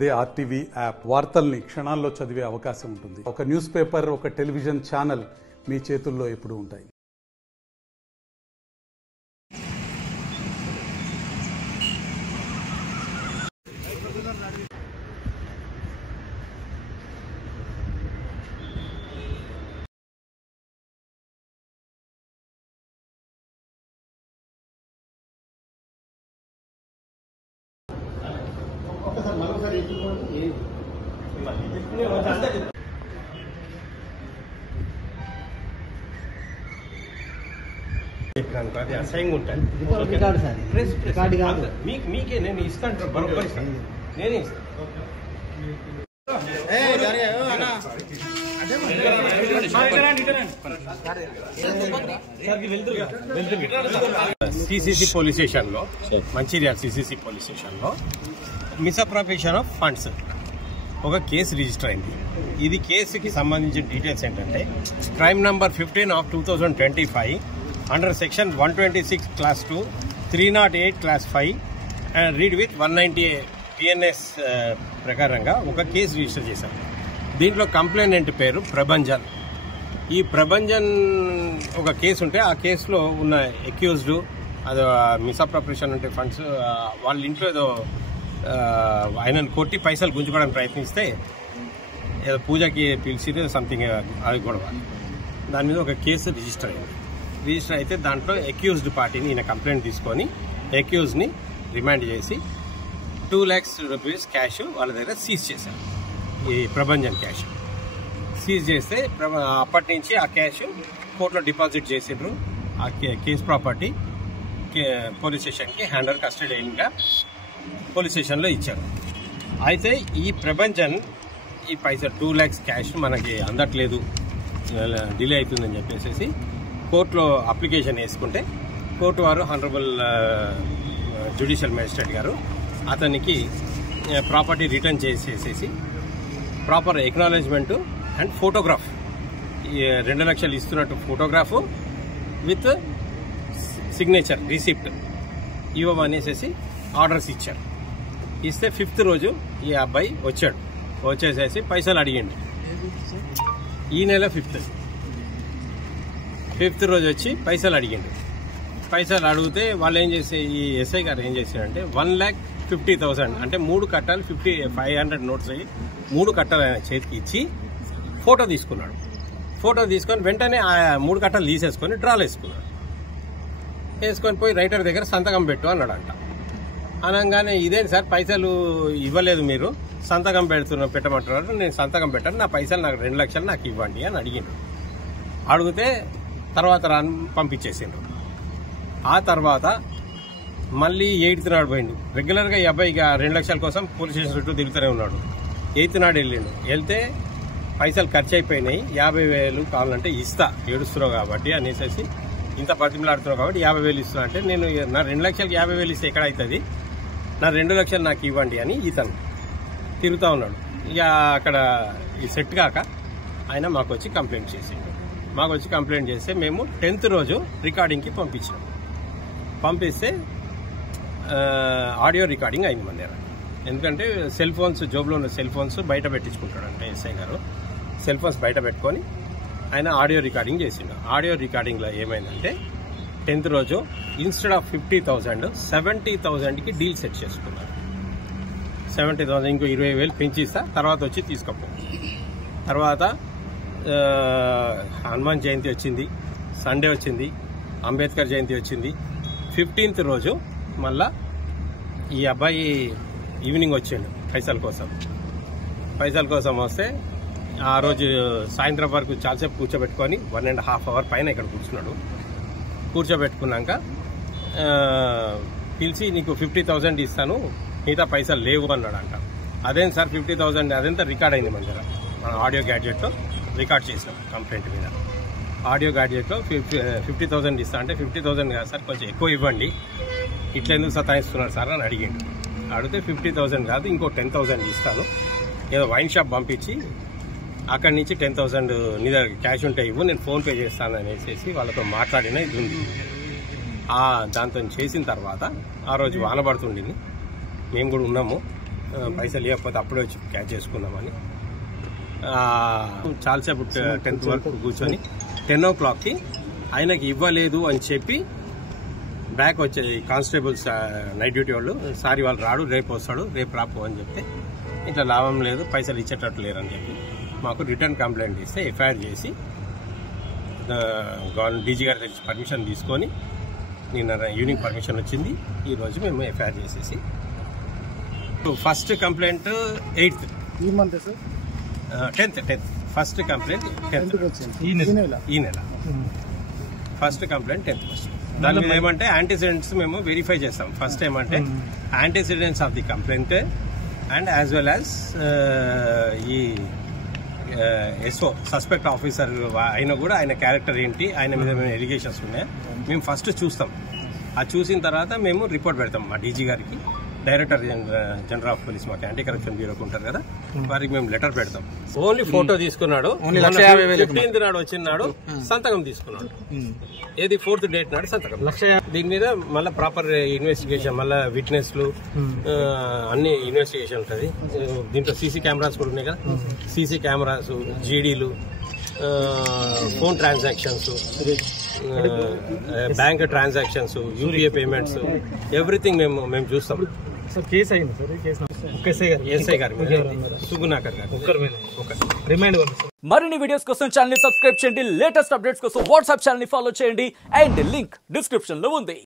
అదే RTV app వార్తల్ని క్షణాల్లో చదివే అవకాశం ఉంటుంది. ఒక న్యూస్ పేపర్, ఒక టెలివిజన్ ఛానల్ మీ చేతుల్లో ఎప్పుడూ ఉంటాయి. అది అసహ్యంగా ఉంటాను. మీకే నేను ఇస్తాను, బరోబర్ ఇస్తాను, నేనే ఇస్తాను. సిసిసి పోలీస్ స్టేషన్ లో, మంచిర్యాల సిసిసి పోలీస్ స్టేషన్ లో మిస్అప్రోప్రియేషన్ ఆఫ్ ఫండ్స్ ఒక కేసు రిజిస్టర్ అయింది. ఇది కేసుకి సంబంధించిన డీటెయిల్స్ ఏంటంటే crime number 15/2025 under section 126 class 2, 308 class 5 and read with 190 PNS ప్రకారంగా ఒక కేసు రిజిస్టర్ చేశారు. దీంట్లో కంప్లైనెంట్ పేరు ప్రభంజన్. ఈ ప్రభంజన్ ఒక కేసు ఉంటే ఆ కేసులో ఉన్న అక్యూజ్డ్ అది మిస్అప్రోప్రియేషన్ అంటే ఫండ్స్ వాళ్ళ ఇంట్లో ఏదో ఆయనను కొట్టి పైసలు గుంజుకోవడానికి ప్రయత్నిస్తే ఏదో పూజకి పిలిచి సంథింగ్ అది గొడవ, దాని మీద ఒక కేసు రిజిస్టర్ అయింది. రిజిస్టర్ అయితే దాంట్లో అక్యూజ్డ్ పార్టీని ఈయన కంప్లైంట్ తీసుకొని అక్యూజ్ని రిమాండ్ చేసి 2 lakhs rupees క్యాష్ వాళ్ళ దగ్గర సీజ్ చేశారు. ఈ ప్రభంజన్ క్యాష్ సీజ్ చేస్తే అప్పటి నుంచి ఆ క్యాష్ కోర్టులో డిపాజిట్ చేసిండ్రు. ఆ కేసు ప్రాపర్టీ పోలీస్ స్టేషన్కి హ్యాండ్ ఓవర్ కస్టడీగా పోలీస్ స్టేషన్లో ఇచ్చారు. అయితే ఈ ప్రభంజన్ ఈ పైసా 2 lakhs క్యాష్ మనకి అందట్లేదు, డిలే అవుతుందని చెప్పేసి కోర్టులో అప్లికేషన్ వేసుకుంటే కోర్టు వారు హానరబుల్ జ్యుడిషియల్ మేజిస్ట్రేట్ గారు అతనికి ప్రాపర్టీ రిటర్న్ చేసేసి ప్రాపర్ ఎక్నాలెడ్జ్మెంట్ అండ్ ఫోటోగ్రాఫ్ 2 లక్షలు ఇస్తున్నట్టు ఫోటోగ్రాఫ్ విత్ సిగ్నేచర్ రిసిప్ట్ ఇవ్వమనేసి ఆర్డర్స్ ఇచ్చారు. ఇస్తే 5th రోజు ఈ అబ్బాయి వచ్చాడు. వచ్చేసేసి పైసలు అడిగిండు. ఈ నెల 5th రోజు వచ్చి పైసలు అడిగిండు. పైసలు అడిగితే వాళ్ళు ఏం చేసి ఈ ఎస్ఐ గారు ఏం చేశారంటే 1,50,000 అంటే 3 కట్టాలు 500 నోట్స్ అయ్యి 3 కట్టాలు ఆయన చేతికి ఇచ్చి ఫోటో తీసుకున్నాడు. ఫోటో తీసుకొని వెంటనే ఆ 3 కట్టాలు తీసేసుకొని డ్రాలు వేసుకున్నాడు. వేసుకొని పోయి రైటర్ దగ్గర సంతకం పెట్టు అన్నాడంట. అనగానే ఇదేంటి సార్ పైసలు ఇవ్వలేదు, మీరు సంతకం పెట్టమంటున్నారు, నేను సంతకం పెట్టాను, నా పైసలు నాకు 2 లక్షలు నాకు ఇవ్వండి అని అడిగిండు. అడిగితే తర్వాత పంపించేసిండ్రు. ఆ తర్వాత మళ్ళీ 8th నాడు పోయిండు. రెగ్యులర్గా ఈ అబ్బాయి 2 లక్షల కోసం పోలీస్ స్టేషన్ చుట్టూ తిరుగుతూనే ఉన్నాడు. 8th నాడు వెళ్ళిండు. వెళ్తే పైసలు ఖర్చు అయిపోయినాయి, 50,000 కావాలంటే ఇస్తా, ఏడుస్తున్నావు కాబట్టి అనేసి ఇంత బతిమలాడుతున్నావు కాబట్టి 50,000 ఇస్తున్నా అంటే నేను నా 2 లక్షలకి 50,000 ఇస్తే ఎక్కడ అవుతుంది, నా 2 లక్షలు నాకు ఇవ్వండి అని ఇతను తిరుగుతూ ఉన్నాడు. ఇక అక్కడ ఈ సెట్ కాక ఆయన మాకు వచ్చి కంప్లైంట్ చేసిండు. మాకు వచ్చి కంప్లైంట్ చేస్తే మేము 10th రోజు రికార్డింగ్కి పంపించాం. పంపిస్తే ఆడియో రికార్డింగ్ అయింది మన దగ్గర. ఎందుకంటే సెల్ ఫోన్స్, జోబులో ఉన్న సెల్ ఫోన్స్ బయట పెట్టించుకుంటాడంటే ఎస్ఐ గారు సెల్ ఫోన్స్ బయట పెట్టుకొని ఆయన ఆడియో రికార్డింగ్ చేసిండు. ఆడియో రికార్డింగ్లో ఏమైందంటే 10th రోజు ఇన్స్టెడ్ ఆఫ్ 50,000 70,000కి డీల్ సెట్ చేసుకున్నారు. 70,000 ఇంకో 20,000 పెంచిస్తా, తర్వాత వచ్చి తీసుకోపో. తర్వాత హనుమాన్ జయంతి వచ్చింది, సండే వచ్చింది, అంబేద్కర్ జయంతి వచ్చింది. 15th రోజు మళ్ళా ఈ అబ్బాయి ఈవినింగ్ వచ్చిండు పైసల కోసం వస్తే ఆ రోజు సాయంత్రం వరకు చాలాసేపు కూర్చోబెట్టుకొని 1.5 hour పైన ఇక్కడ కూర్చున్నాడు. కూర్చోబెట్టుకున్నాక పిలిచి నీకు 50,000 ఇస్తాను, మిగతా పైసలు లేవు అన్నాడంట. అదేం సార్ 50,000, అదంతా రికార్డ్ అయింది మన దగ్గర, మన ఆడియో గ్యాడ్జెట్లో రికార్డ్ చేసినాం కంప్లైంట్ మీద. ఆడియో గ్యాడ్జెట్లో 50,000 ఇస్తా అంటే 50,000 కాదు సార్, కొంచెం ఎక్కువ ఇవ్వండి, ఇట్లా ఎందుకు సతాయిస్తున్నారు సార్ అని అడిగిండు. అడిగితే 50,000 కాదు, ఇంకో 10,000 ఇస్తాను, ఏదో వైన్ షాప్ పంపించి అక్కడి నుంచి 10,000 నీ దగ్గర క్యాష్ ఉంటే ఇవ్వు, నేను ఫోన్పే చేస్తాను అనేసి వాళ్ళతో మాట్లాడిన ఇది ఉంది. దాంతో చేసిన తర్వాత ఆ రోజు వాన పడుతుండింది, మేము కూడా ఉన్నాము. పైసలు ఇవ్వకపోతే అప్పుడే వచ్చి క్యాచ్ చేసుకుందామని చాలాసేపు 10th వరకు కూర్చొని 10 o'clockకి ఆయనకి ఇవ్వలేదు అని చెప్పి బ్యాక్ వచ్చే కానిస్టేబుల్స్ నైట్ డ్యూటీ వాళ్ళు సారీ వాళ్ళు రాడు రేపు వస్తాడు రేపు రాపో అని చెప్తే ఇట్లా లాభం లేదు పైసలు ఇచ్చేటట్టు లేరని చెప్పి మాకు రిటర్న్ కంప్లైంట్ ఇస్తే ఎఫ్ఐఆర్ చేసి డీజీ గారి దగ్గర పర్మిషన్ తీసుకొని నిన్న ఈవినింగ్ పర్మిషన్ వచ్చింది. ఈరోజు మేము ఎఫ్ఐఆర్ చేసేసి ఫస్ట్ కంప్లైంట్ 8th ఈ month sir 10th first complaint 10th ఈ నెల ఫస్ట్ కంప్లైంట్ 10th ఫస్ట్. దాని మీద ఏమంటే యాంటీసిడెంట్స్ మేము వెరిఫై చేస్తాం. ఫస్ట్ ఏమంటే antecedents of the complaint and as well as ఈ ఎస్ఓ సస్పెక్ట్ ఆఫీసర్ అయినా కూడా ఆయన క్యారెక్టర్ ఏంటి, ఆయన మీద మేము ఎలిగేషన్స్ ఉన్నాయా మేము ఫస్ట్ చూస్తాం. అది చూసిన తర్వాత మేము రిపోర్ట్ పెడతాం మా డీజీ గారికి, డైరెక్టర్ జనరల్ ఆఫ్ పోలీస్ మాకు యాంటీ కరప్షన్ బ్యూరోకి ఉంటారు కదా, వారికి మేము లెటర్ పెడతాం. ఓన్లీ ఫోటో తీసుకున్నాడు, 15th నాడు వచ్చినాడు సంతకం తీసుకున్నాడు. ఏది 4th డేట్ నాడు సంతకం. దీని మీద మళ్ళీ ప్రాపర్ ఇన్వెస్టిగేషన్, మళ్ళీ విట్నెస్లు అన్ని ఇన్వెస్టిగేషన్ ఉంటుంది. దీంట్లో సీసీ కెమెరాస్ కూడా ఉన్నాయి కదా, సీసీ కెమెరాస్, జీడీలు, phone transactions, bank transactions, UPI payments, everything మేము చూస్తాం. కేసు అయింది సార్, ఎస్ఐ గారు సుగుణాకర్ గారు రిమైండ్. మరిన్ని వీడియోస్ కోసం ఛానల్ ని సబ్స్క్రైబ్ చేయండి, లేటెస్ట్ అప్డేట్స్ కోసం వాట్సాప్ ఛానల్ ని ఫాలో చేయండి అండ్ లింక్ డిస్క్రిప్షన్ లో ఉంది.